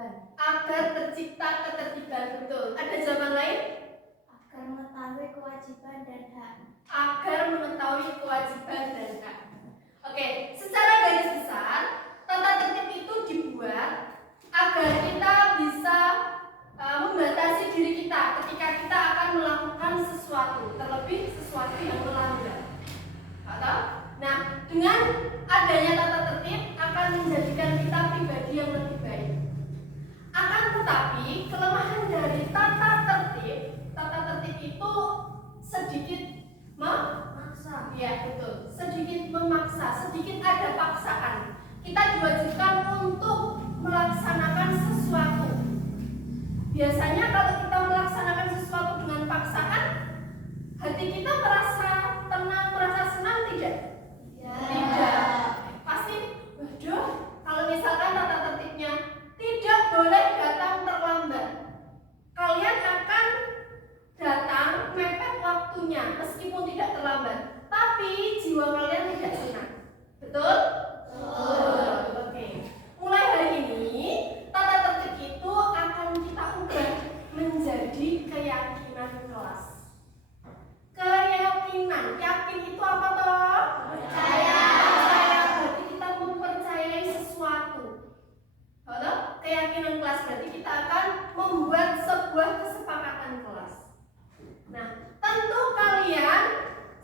ketertiban. Agar tercipta ketertiban, betul. Ada jawaban lain? Agar mengetahui kewajiban dan hak. Agar mengetahui kewajiban dan hak. Oke, secara garis besar, tata tertib itu dibuat agar kita bisa membatasi diri kita ketika kita akan melakukan sesuatu, terlebih sesuatu yang melanggar. Nah, dengan adanya tata tertib akan menjadikan kita pribadi yang lebih baik. Akan tetapi, kelemahan dari tata tertib itu sedikit memaksa. Ya, betul. Sedikit memaksa, sedikit ada paksaan. Kita diwajibkan untuk melaksanakan sesuatu. Biasanya kalau kita melaksanakan sesuatu dengan paksaan, hati kita merasa tenang, merasa senang tidak? Tidak. Pasti, waduh, kalau misalkan tata tertibnya tidak boleh datang terlambat. Kalian akan datang mepet waktunya meskipun tidak terlambat, tapi jiwa kalian tidak senang. Betul? Betul. Oke. Mulai hari ini tata tertib itu akan kita ubah menjadi keyakinan kelas. Keyakinan, yakin itu apa toh? Percaya. Berarti kita mempercayai sesuatu. Betul? Keyakinan kelas berarti kita akan membuat sebuah kesepakatan kelas. Nah, tentu kalian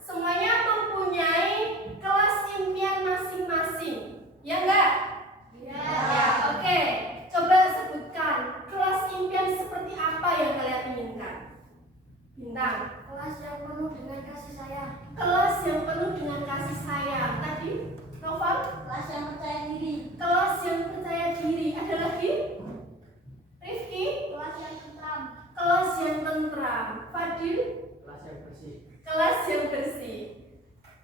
semuanya mempunyai kelas impian masing-masing. Ya enggak? Ya, oke. Coba sebutkan kelas impian seperti apa yang kalian inginkan. Bintang. Kelas yang penuh dengan kasih sayang. Kelas yang penuh dengan kasih sayang. Tadi, Noval? Kelas yang percaya diri. Kelas yang percaya diri. Ada lagi? Rifki? Kelas yang tentram. Kelas yang tentram. Fadil? Kelas yang bersih. Kelas yang bersih.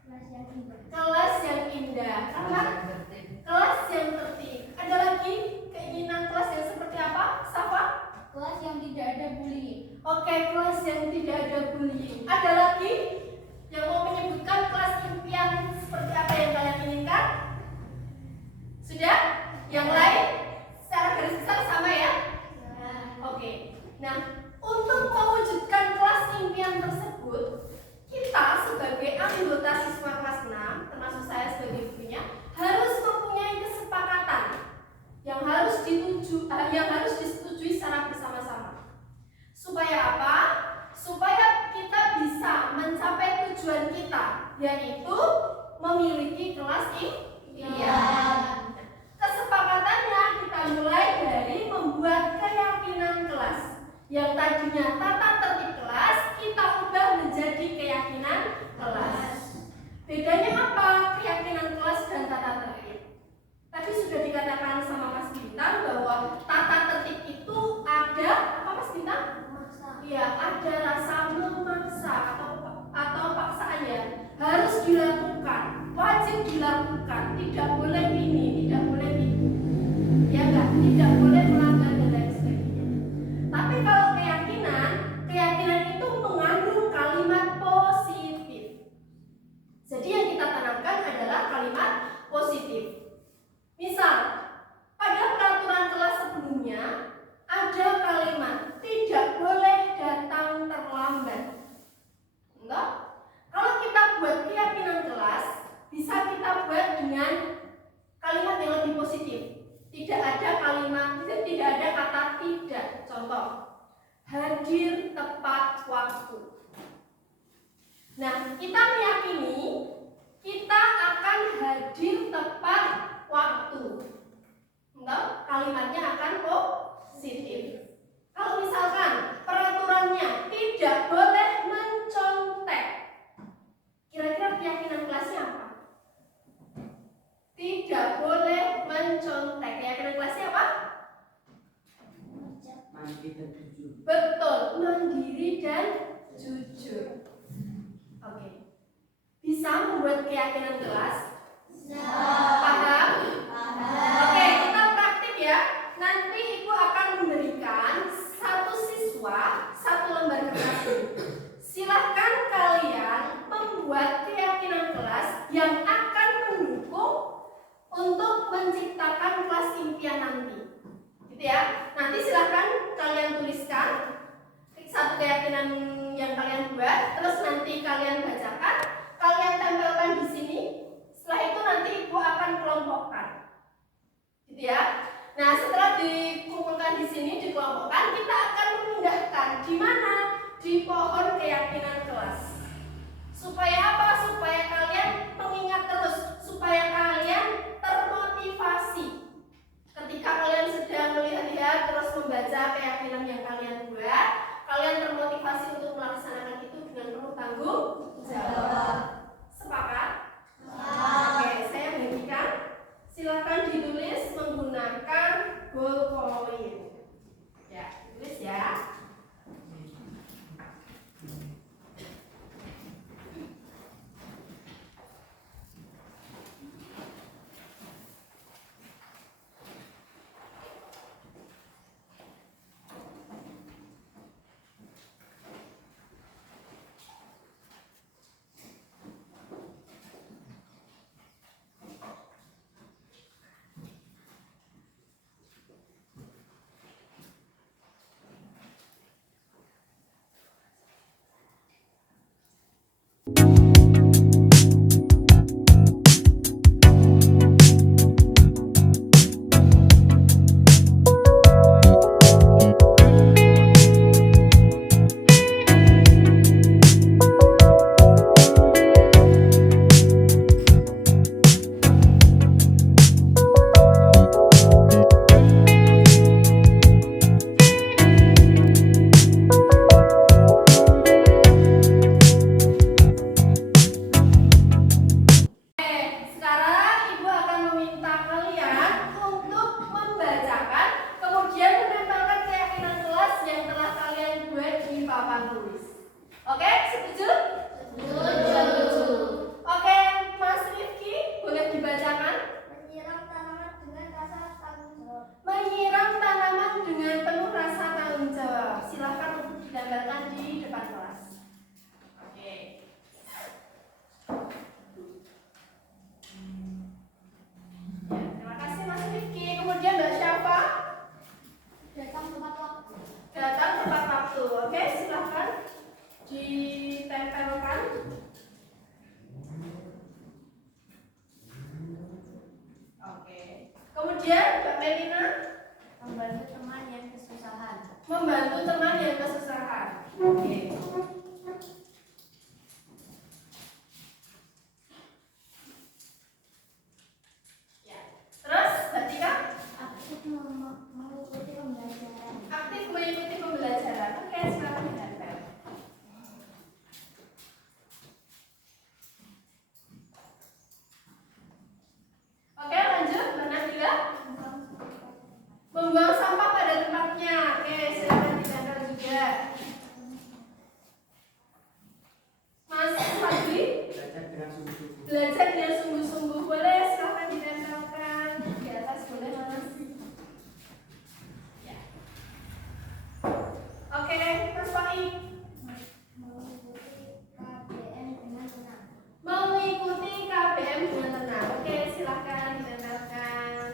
Kelas yang indah. Kelas yang indah. Ahmad? Kelas yang tertib. Ada lagi keinginan kelas yang seperti apa? Safa? Kelas yang tidak ada bullying. Oke, kelas yang tidak ada bullying. Ada lagi yang mau menyebutkan kelas impian seperti apa yang kalian inginkan? Sudah? Yang lain? Secara garis besar sama ya? Oke. Nah, untuk mewujudkan kelas impian tersebut, kita sebagai anggota siswa kelas 6, termasuk saya sebagai gurunya, harus mempunyai kesepakatan yang harus disetujui secara bersama-sama. Supaya apa? Supaya kita bisa mencapai tujuan kita, yaitu memiliki kelas impian. Kesepakatannya kita mulai dari membuat keyakinan kelas. Yang tadinya tata tertib kelas, kita ubah menjadi keyakinan kelas. Bedanya apa keyakinan kelas dan tata tertib? Tadi sudah dikatakan sama Mas Bintang bahwa tata tertib itu ada apa Mas Bintang? Memaksa. Iya, ada rasa memaksa atau paksaan ya. Harus dilakukan, wajib dilakukan, tidak boleh ini, tidak boleh itu. Ya enggak, tidak boleh melanggar dan lain sebagainya. Tapi kalau keyakinan itu mengandung kalimat positif. Jadi yang kita tanamkan adalah kalimat positif. Misal, pada peraturan kelas sebelumnya ada kalimat tidak boleh datang terlambat. Enggak? Kalau kita buat keyakinan kelas, bisa kita buat dengan kalimat yang lebih positif. Tidak ada kata tidak. Contoh, hadir tepat waktu. Nah, kita meyakini kita akan hadir tepat waktu. Enggak? Kalimatnya akan positif. Kalau misalkan peraturannya tidak boleh mencontek, kira-kira keyakinan kelasnya apa? Tidak boleh mencontek. Keyakinan kelasnya apa? Mandiri dan jujur. Betul, mandiri dan jujur. Oke. Bisa membuat keyakinan kelas? Paham? Oke, kita praktik ya. Nanti Ibu akan memberikan satu siswa satu lembar kertas. Silahkan kalian membuat keyakinan kelas yang akan mendukung untuk menciptakan kelas impian nanti. Gitu gitu ya. Nanti silahkan kalian tuliskan satu keyakinan yang kalian buat, terus nanti kalian bacakan, kalian tempelkan di sini. Setelah itu nanti ibu akan kelompokkan, gitu ya. Nah, setelah dikumpulkan di sini, dikelompokkan, kita akan memindahkan di mana? Di pohon keyakinan kelas. Supaya apa? Supaya kalian mengingat terus, supaya kalian termotivasi. Ketika kalian sedang melihat terus membaca keyakinan yang kalian buat, kalian termotivasi untuk melaksanakan itu dengan penuh tanggung jawab. Sepakat? Oke, saya bagikan. Silakan ditulis menggunakan ballpoint. Ya, tulis ya. Membantu teman yang kesusahan. Oke. Ya. Terus, Batika? Aktif mengikuti pembelajaran. Aktif mengikuti pembelajaran. Oke, silakan ditempel. Oke, lanjut. Nabila? Membuang sampah pada tempatnya. Oke, silakan ditempel juga. Mas Fadli? Belajar dengan sungguh-sungguh. Boleh, silakan ditempelkan di atas, boleh Mas? Ya. Oke, Mas Fahmi. Mengikuti KBM dengan tenang. Oke, silakan ditempelkan.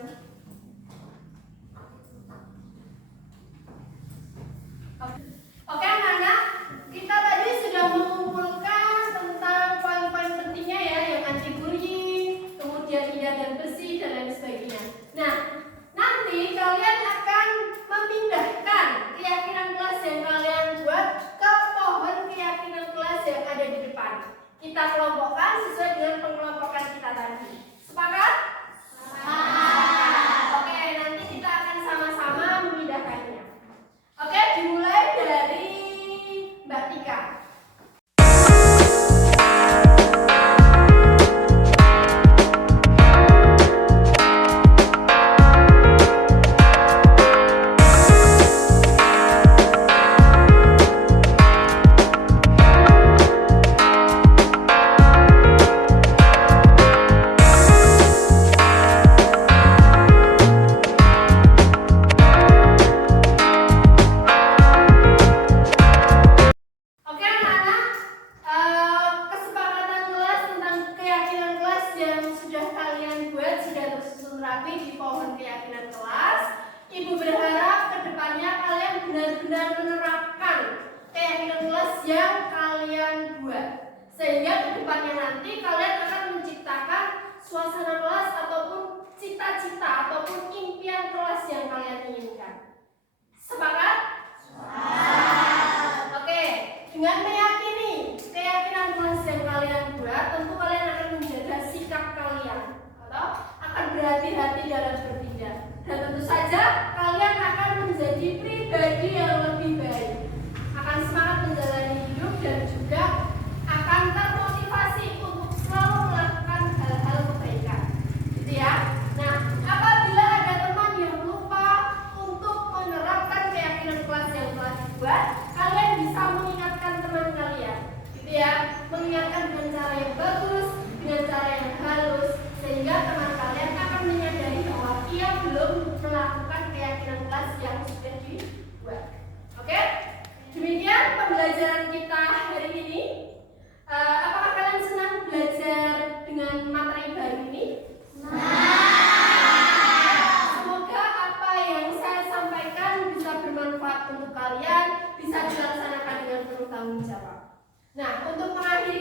cita-cita ataupun impian kelas yang kalian inginkan. Sepakat? Oke, dengan meyakini keyakinan kelas yang kalian buat, tentu kalian akan menjaga sikap kalian atau akan berhati-hati dalam bertindak. Dan tentu saja kalian akan menjadi pribadi yang lebih baik, akan semangat menjalani hidup dan juga akan termotivasi untuk selalu melakukan hal-hal kebaikan, gitu ya. Nah, apabila ada teman yang lupa untuk menerapkan keyakinan kelas yang telah dibuat, kalian bisa mengingatkan teman kalian, gitu ya, mengingatkan dengan cara yang bagus, dengan cara yang halus, sehingga teman kalian akan menyadari bahwa ia belum melakukan keyakinan kelas yang sudah dibuat. Oke? Demikian pembelajaran kita hari ini. Apakah kalian senang belajar dengan materi baru ini? Semoga apa yang saya sampaikan bisa bermanfaat untuk kalian, bisa dilaksanakan dengan penuh tanggung jawab. Nah, untuk mengakhiri